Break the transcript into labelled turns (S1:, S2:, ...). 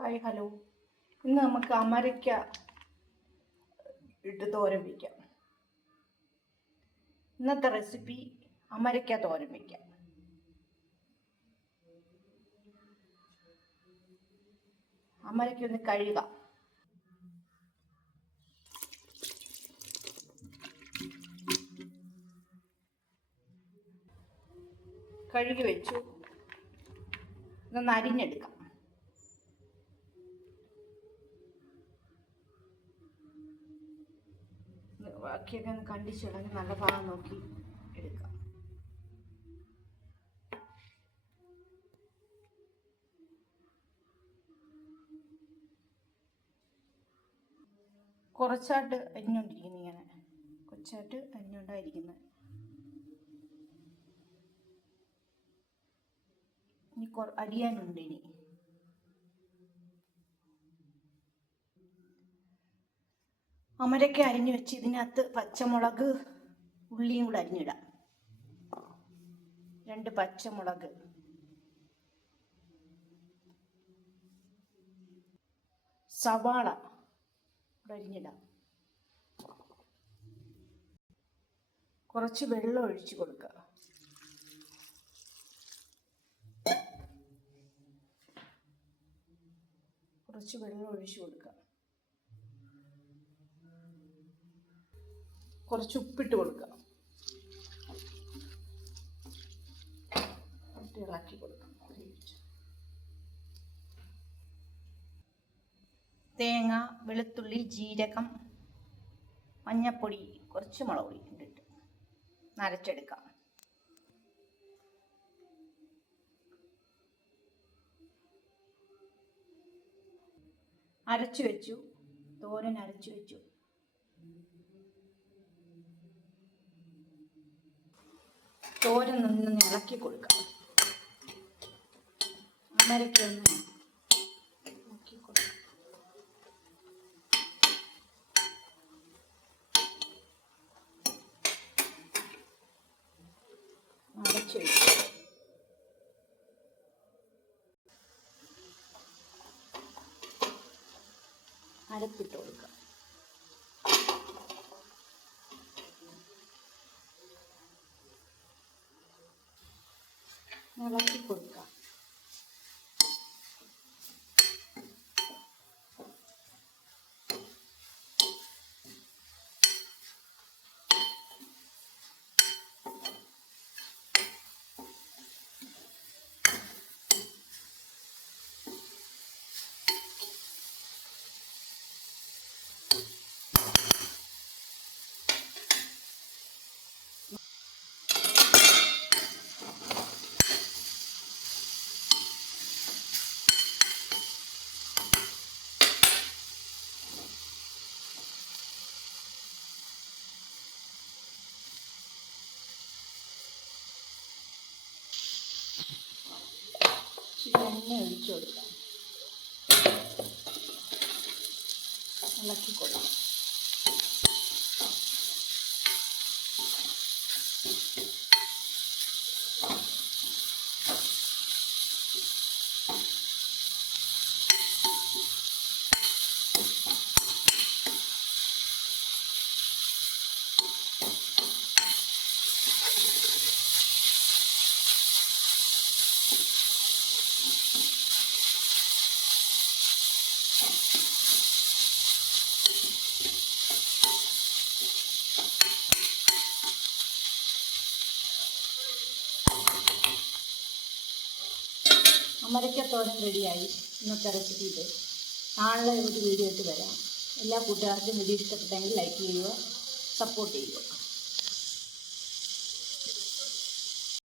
S1: Hi hello. ഇന്ന് നമുക്ക് അമരയ്ക്ക ഇട്ട് തോരൻ വയ്ക്കാം ഇന്നത്തെ റെസിപ്പി അമരയ്ക്ക തോരൻ വയ്ക്കാം അമരയ്ക്ക ഒന്ന് കഴുകാം. കഴുകി വെച്ചു. ഇതൊന്ന് അരിഞ്ഞെടുക്കാം. ബാക്കിയൊക്കെ ഒന്ന് കണ്ടിച്ചിളഞ്ഞ് നല്ല ഭാഗം നോക്കി എടുക്കാം. കുറച്ചായിട്ട് അരിഞ്ഞുകൊണ്ടിരിക്കുന്നു ഇങ്ങനെ. കുറച്ചായിട്ട് അരിഞ്ഞുകൊണ്ടായിരിക്കുന്നത് ഇനി കൊ അരിയാനുണ്ട് ഇനി. അമരയ്ക്ക അരിഞ്ഞു വെച്ച് ഇതിനകത്ത് പച്ചമുളക് ഉള്ളിയും കൂടെ അരിഞ്ഞിടാം. രണ്ട് പച്ചമുളക്. സവാള അരിഞ്ഞിടാം. കുറച്ച് വെള്ളം ഒഴിച്ചു കൊടുക്കുക. കുറച്ച് വെള്ളം ഒഴിച്ചു കൊടുക്കുക. കുറച്ച് ഉപ്പിട്ട് കൊടുക്കുക. ഇളക്കി കൊടുക്കാം തേങ്ങ വെളുത്തുള്ളി ജീരകം മഞ്ഞപ്പൊടി കുറച്ച് മുളക് പൊടി ഇട്ടിട്ട് നരച്ചെടുക്കാം. അരച്ചു വെച്ചു. തോരൻ അരച്ചു വെച്ചു. തോരൻ നിന്ന് ഇളക്കി കൊടുക്കാം. അമരക്കൊന്ന് ഇളക്കി കൊടുക്കാം. ഇളക്കി കൊടുക്കാം. ഇച്ചിരി എണ്ണ ഒഴിച്ചു കൊടുക്കാം ഇളക്കി കൊടുക്കാം അമരയ്ക്കത്തോരൻ റെഡിയായി. ഇന്നത്തെ റെസിപ്പി ഇത് നാളെ ഒരു വീഡിയോ ഇട്ട് വരാം. എല്ലാ കൂട്ടുകാർക്കും വീഡിയോ ഇഷ്ടപ്പെട്ടെങ്കിൽ ലൈക്ക് ചെയ്യുക സപ്പോർട്ട് ചെയ്യുക.